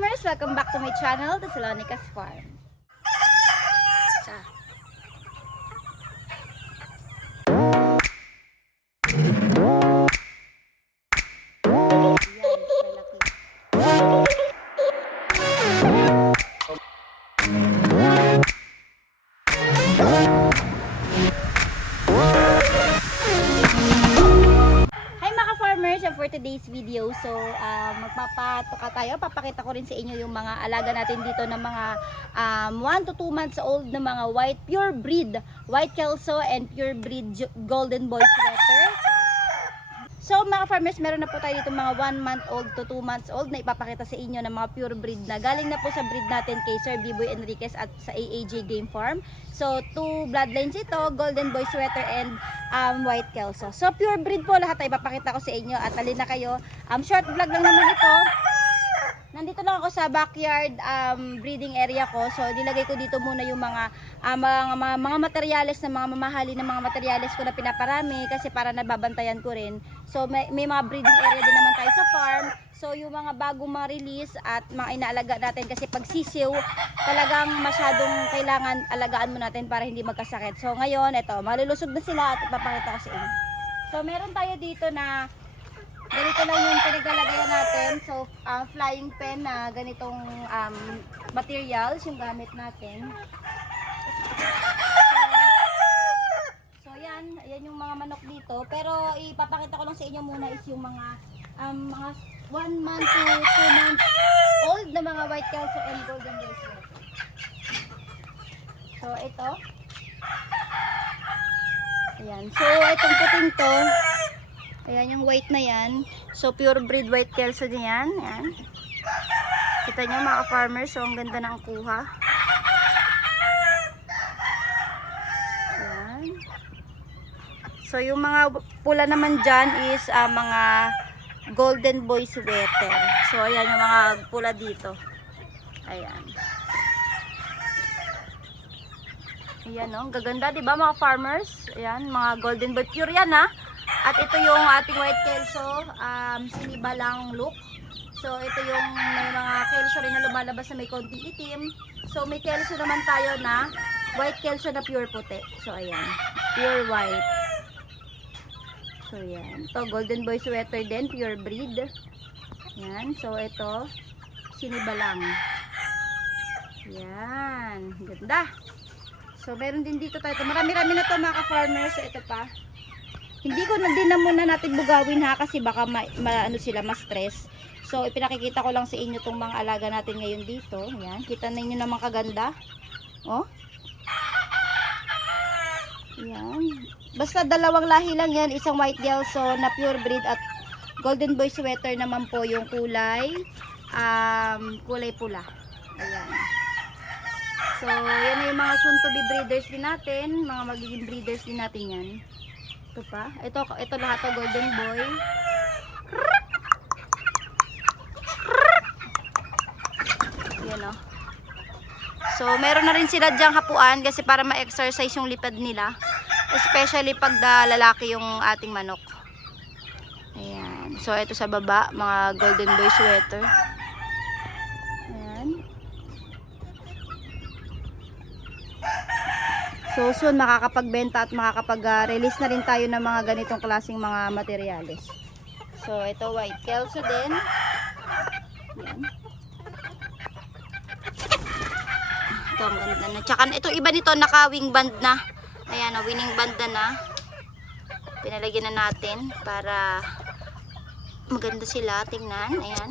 farmers! Welcome back to my channel, The Salonica's Farm. Sa. For today's video, so uh, magpapatuka tayo. Papakita ko rin sa inyo yung mga alaga natin dito ng mga 1 to 2 months old na mga white pure breed, white kelso and pure breed golden boy sweater. So mga farmers, meron na po tayo dito mga 1 month old to 2 months old na ipapakita sa inyo ng mga pure breed na galing na po sa breed natin kay Sir Biboy Enriquez at sa AAJ Game Farm. So two bloodlines ito, golden boy sweater and um, white kelso. So pure breed po lahat ay ipapakita ko sa inyo at alin na kayo. Um, short vlog lang naman ito. Nandito lang ako sa backyard um, breeding area ko. So, nilagay ko dito muna yung mga ah, mga, mga, mga materyales na mga mamahali na mga materyales ko na pinaparami kasi para nababantayan ko rin. So, may, may mga breeding area din naman tayo sa farm. So, yung mga bagong mga release at mga inaalaga natin kasi pag sisiw, talagang masyadong kailangan alagaan mo natin para hindi magkasakit. So, ngayon, ito, malulusog na sila at ipapakita ko sa inyo. So, meron tayo dito na ganito lang yung pinaglalagayan natin. So, uh, flying pen na ganitong um, materials yung gamit natin. So, so, yan. Yan yung mga manok dito. Pero, ipapakita ko lang sa inyo muna is yung mga um, mga 1 month to 2 months old na mga white kelso and golden retriever. So, ito. Ayan. So, itong puting to, Ayan yung white na yan. So, pure breed white kelso din yan. Ayan. Kita nyo mga farmers, so ang ganda ng kuha. Ayan. So, yung mga pula naman dyan is ah, mga golden boy sweater. So, ayan yung mga pula dito. Ayan. Ayan o, gaganda 'di ba mga farmers? Ayan, mga golden boy pure yan ha. At ito yung ating white kelso, um, sinibalang look. So ito yung may mga kelso rin na lumalabas na may konting itim. So may kelso naman tayo na white kelso na pure puti. So ayan, pure white. So ayan, ito golden boy sweater din, pure breed. Ayan, so ito, sinibalang. Yan, ganda. So, meron din dito tayo. Marami-rami na to mga ka-farmers. So, ito pa. Hindi ko na din na muna natin bugawin ha kasi baka ma, ma- ano sila, ma-stress. So, ipinakikita ko lang sa inyo tong mga alaga natin ngayon dito. Yan. Kita ninyo naman kaganda. Oh. Yan. Basta dalawang lahi lang yan. Isang white gelso na pure breed at golden boy sweater naman po yung kulay. Um, kulay pula. Ayan. So, yan na yung mga soon to be breeders din natin. Mga magiging breeders din natin yan. Ito pa. Ito, ito lahat to golden boy. Yan o. So, meron na rin sila dyang hapuan kasi para ma-exercise yung lipad nila. Especially pag da lalaki yung ating manok. Ayan. So, ito sa baba, mga golden boy sweater. Ayan. So soon makakapagbenta at makakapag-release na rin tayo ng mga ganitong klaseng mga materyales. So ito white kelso din. Yan. Ito ang ganda na. Tsaka ito iba nito naka-wing band na. Ayan, oh, winning band na na. Pinalagyan na natin para maganda sila tingnan. Ayan.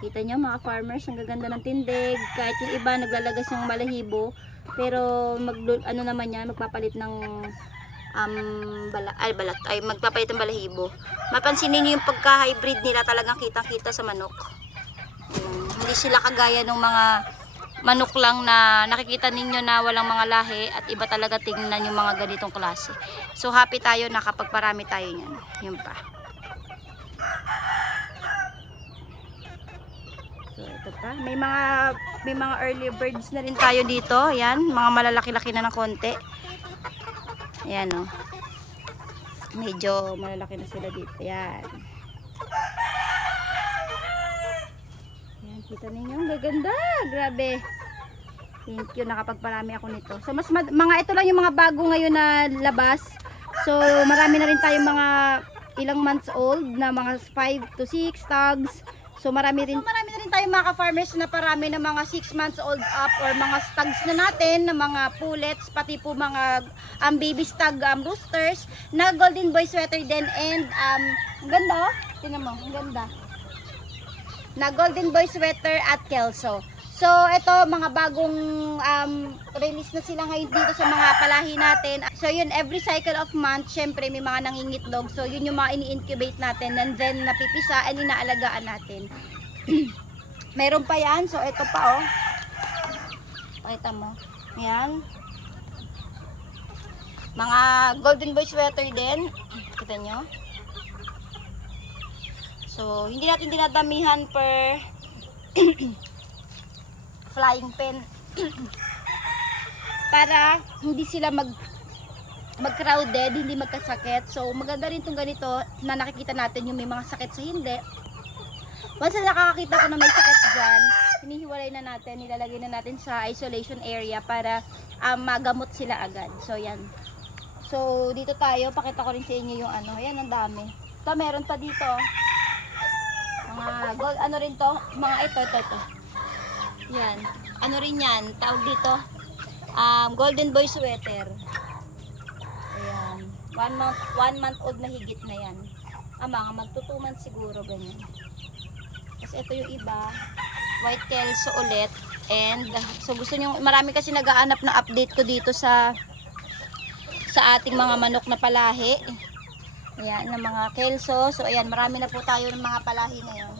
Kita nyo mga farmers, ang gaganda ng tindig. Kahit yung iba naglalagas ng malahibo. Pero mag, ano naman yan, magpapalit ng um, bala, ay, balat, ay magpapalit ng balahibo. Mapansinin nyo yung pagka-hybrid nila talagang kitang-kita sa manok. Ayan. Hindi sila kagaya ng mga manok lang na nakikita ninyo na walang mga lahi at iba talaga tingnan yung mga ganitong klase. So happy tayo na kapag parami tayo niyan. Yun pa. Okay, ito pa. May mga may mga early birds na rin tayo dito. Ayan, mga malalaki-laki na ng konti. Ayan, oh. Medyo malalaki na sila dito. Ayan. Ayan, kita ninyo. Ang gaganda. Grabe. Thank you. Nakapagparami ako nito. So, mas mga ito lang yung mga bago ngayon na labas. So, marami na rin tayong mga ilang months old na mga 5 to 6 tags. So marami rin. So marami tayong mga ka-farmers na parami na mga 6 months old up or mga stags na natin, na mga pullets, pati po mga um, baby stag um, roosters, na golden boy sweater din and um, ang ganda oh. Tingnan mo, ang ganda na Golden Boy Sweater at Kelso. So, ito, mga bagong um, release na sila ngayon dito sa mga palahi natin. So, yun, every cycle of month, syempre, may mga nangingitlog. So, yun yung mga ini-incubate natin and then napipisa and inaalagaan natin. Meron pa yan. So, ito pa, oh. Pakita mo. Ayan. Mga Golden Boy Sweater din. Kita nyo. So, hindi natin dinadamihan per flying pen para hindi sila mag mag-crowded, hindi magkasakit. So, maganda rin itong ganito na nakikita natin yung may mga sakit sa hindi. Once na nakakakita ko na may sakit dyan, hinihiwalay na natin, nilalagay na natin sa isolation area para um, magamot sila agad. So, yan. So, dito tayo, pakita ko rin sa inyo yung ano. Ayan, ang dami. Ito, meron pa dito. Mga gold, ano rin to? Mga ito, ito, ito. Yan. Ano rin yan? Tawag dito. Um, golden boy sweater. Ayan. One month, one month old na higit na yan. Ah, mga months siguro, ganyan. Tapos ito yung iba. White Kelso ulit. And, so gusto nyo, marami kasi nagaanap na update ko dito sa sa ating mga manok na palahi. Ayan, ng mga kelso. So, ayan, marami na po tayo ng mga palahi ngayon.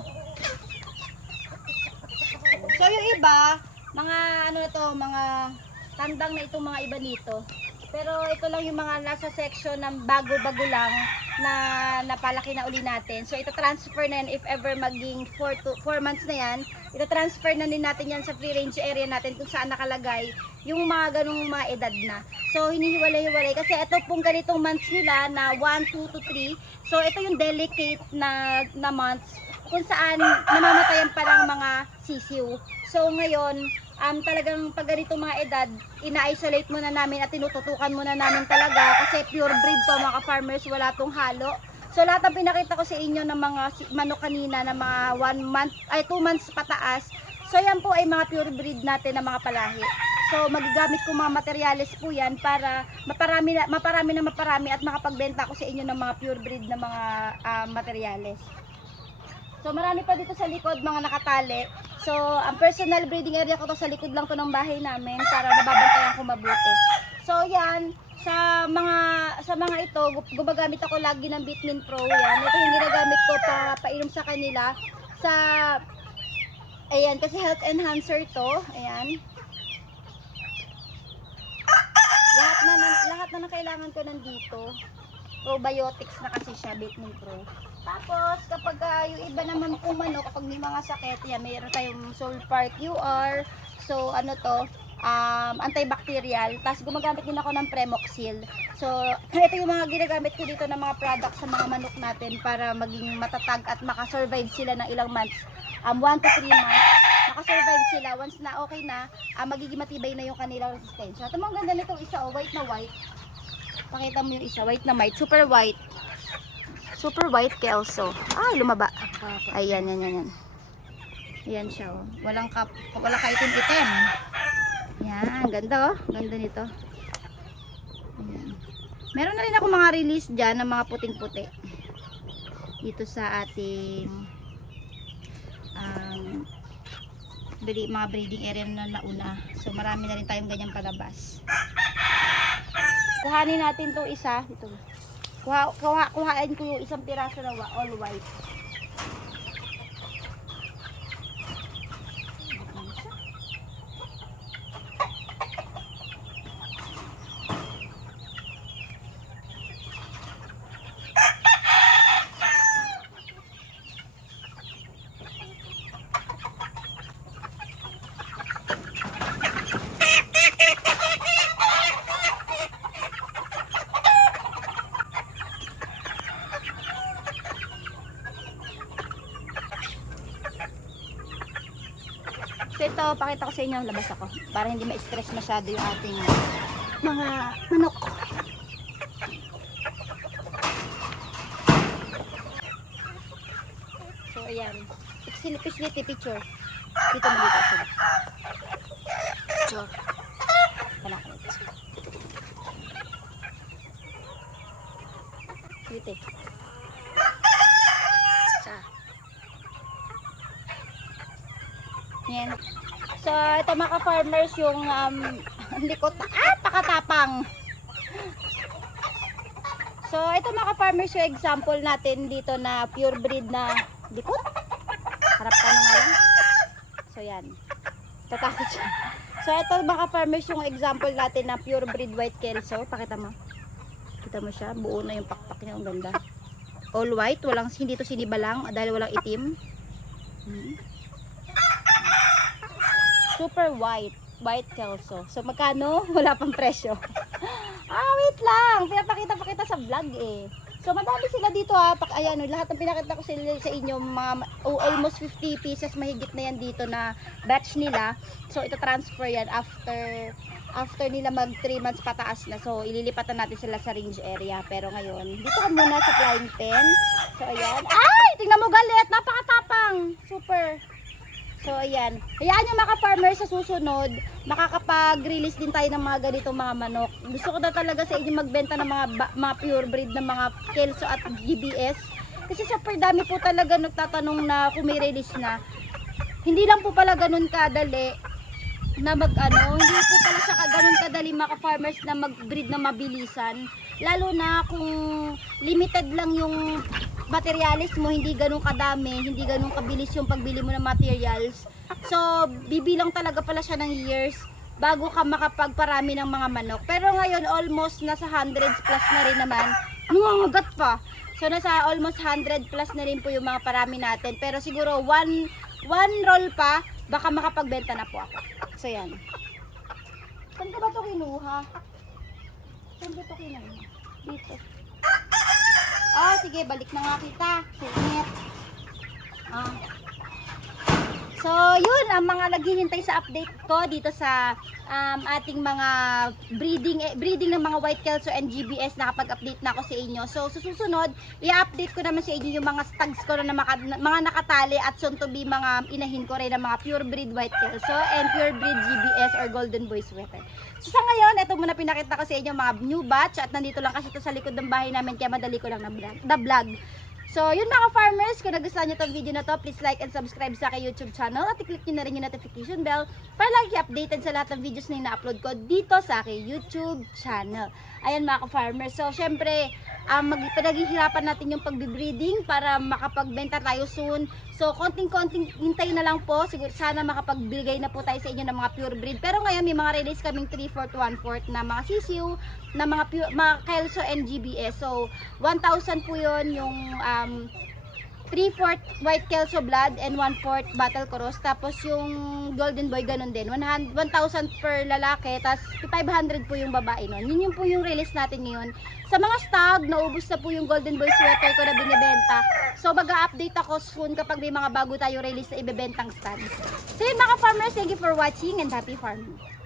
So, yung iba, mga ano na to, mga tandang na itong mga iba dito. Pero ito lang yung mga nasa section ng bago-bago lang na napalaki na uli natin. So, ito transfer na yan if ever maging 4 to 4 months na yan. Ito transfer na din natin yan sa free range area natin kung saan nakalagay yung mga ganung mga edad na. So, hinihiwalay-hiwalay. Kasi ito pong ganitong months nila na 1, 2 to 3. So, ito yung delicate na, na months kung saan namamatayan pa ng mga sisiw. So, ngayon, um, talagang pag ganito mga edad, ina-isolate muna namin at tinututukan muna namin talaga kasi pure breed to mga farmers, wala tong halo. So lahat ng pinakita ko sa inyo ng mga manok kanina na mga 1 month, ay 2 months pataas. So yan po ay mga pure breed natin na mga palahi. So magagamit ko mga materyales po yan para maparami na, maparami na maparami at makapagbenta ko sa inyo ng mga pure breed na mga ah, materyales. So marami pa dito sa likod mga nakatali. So ang personal breeding area ko to sa likod lang to ng bahay namin para nababantayan ko mabuti. So yan, sa mga sa mga ito, gu- gumagamit ako lagi ng Bitmin Pro yan. Ito yung ginagamit ko para painom sa kanila sa Ayan, kasi health enhancer to. Ayan. Lahat na, na- lahat na ng kailangan ko nandito. Probiotics na kasi siya, Bitmin Pro. Tapos, kapag ah, yung iba naman po manok, kapag may mga sakit, yan, mayroon tayong Soul Park UR. So, ano to, um, antibacterial. Tapos, gumagamit din ako ng Premoxil. So, ito yung mga ginagamit ko dito ng mga products sa mga manok natin para maging matatag at makasurvive sila ng ilang months. Um, 1 to 3 months. Makasurvive sila. Once na okay na, ah, magiging matibay na yung kanilang resistensya. Ito mga ganda nitong isa, oh, white na white. Pakita mo yung isa, white na white, super white. Super white kelso. Ay, lumaba. Ayan, yan, yan, yan. Ayan siya, oh. Walang kap, wala kahit yung itim. Yan, ganda, oh. Ganda nito. Ayan. Meron na rin ako mga release dyan ng mga puting-puti. Dito sa ating um, mga breeding area na nauna. So, marami na rin tayong ganyang palabas. Kuhanin natin to isa. Ito. Kuha, kuha, kuhain ko yung isang piraso na all white. So ito, pakita ko sa inyo, labas ako. Para hindi ma-stress masyado yung ating mga manok. So ayan. Facility picture. Dito mo dito sila. Picture. Anak. Dito. Sa. Yan. So, ito mga farmers yung um, likot na, ah, pakatapang. So, ito mga farmers yung example natin dito na pure breed na likot. Harap ka na lang. So, yan. Tatakot siya. So, ito mga farmers yung example natin na pure breed white kelso. Pakita mo. Kita mo siya. Buo na yung pakpak niya. Ang ganda. All white. Walang, hindi to sinibalang dahil walang itim. Hmm. Super white. White kelso. So, magkano? Wala pang presyo. ah, wait lang. Pinapakita pa kita sa vlog eh. So, madami sila dito ha. Pak ayan, oh, lahat ng pinakita ko sila sa inyo, mga oh, almost 50 pieces mahigit na yan dito na batch nila. So, ito transfer yan after after nila mag 3 months pataas na. So, ililipatan natin sila sa range area. Pero ngayon, dito ka muna sa flying pen. So, ayan. Ay! Tingnan mo galit! Napakatapang! Super! So, ayan. Hayaan nyo mga farmers sa susunod, makakapag-release din tayo ng mga ganitong mga manok. Gusto ko na talaga sa inyo magbenta ng mga, mga pure breed ng mga Kelso at GBS. Kasi super dami po talaga nagtatanong na kung may release na. Hindi lang po pala ganun kadali na mag ano, hindi po pala siya ganun kadali mga farmers na mag-breed na mabilisan. Lalo na kung limited lang yung materials mo, hindi ganun kadami, hindi ganun kabilis yung pagbili mo ng materials. So, bibilang talaga pala siya ng years bago ka makapagparami ng mga manok. Pero ngayon, almost nasa hundreds plus na rin naman. Nangangagat pa. So, nasa almost 100 plus na rin po yung mga parami natin. Pero siguro, one, one roll pa, baka makapagbenta na po ako. So, yan. Saan ko ba ito kinuha? Saan ko ito kinuha? Dito. Oh, sige, balik na nga kita. Sungit. Ah. So, yun ang mga naghihintay sa update ko dito sa um, ating mga breeding eh, breeding ng mga white kelso and GBS nakapag-update na ako sa inyo. So, susunod, i-update ko naman sa inyo yung mga tags ko na maka, mga nakatali at soon to be mga inahin ko rin ng mga pure breed white kelso and pure breed GBS or golden boy sweater. So, sa ngayon, ito muna pinakita ko sa inyo mga new batch at nandito lang kasi ito sa likod ng bahay namin kaya madali ko lang na vlog. So, yun mga farmers, kung nagustuhan nyo itong video na to, please like and subscribe sa aking YouTube channel at i-click nyo na rin yung notification bell para lagi updated sa lahat ng videos na ina-upload ko dito sa aking YouTube channel. Ayan mga farmers So, syempre, um, mag natin yung pagbe-breeding para makapagbenta tayo soon. So, konting-konting hintay na lang po. Siguro sana makapagbigay na po tayo sa inyo ng mga pure breed. Pero ngayon, may mga release kaming 3-4 1-4 na mga sisiu, na mga, pure, mga Kelso and GBS. So, 1,000 po yun yung um, 3-4 white Kelso blood and 1-4 battle cross. Tapos yung golden boy ganun din. 100 1,000 per lalaki. Tapos 500 po yung babae nun. Yun yung po yung release natin ngayon. Sa mga stag, naubos na po yung golden boy sweater ko na binibenta. So mag-update ako soon kapag may mga bago tayo release na ibebentang studs. So yun mga farmers, thank you for watching and happy farming.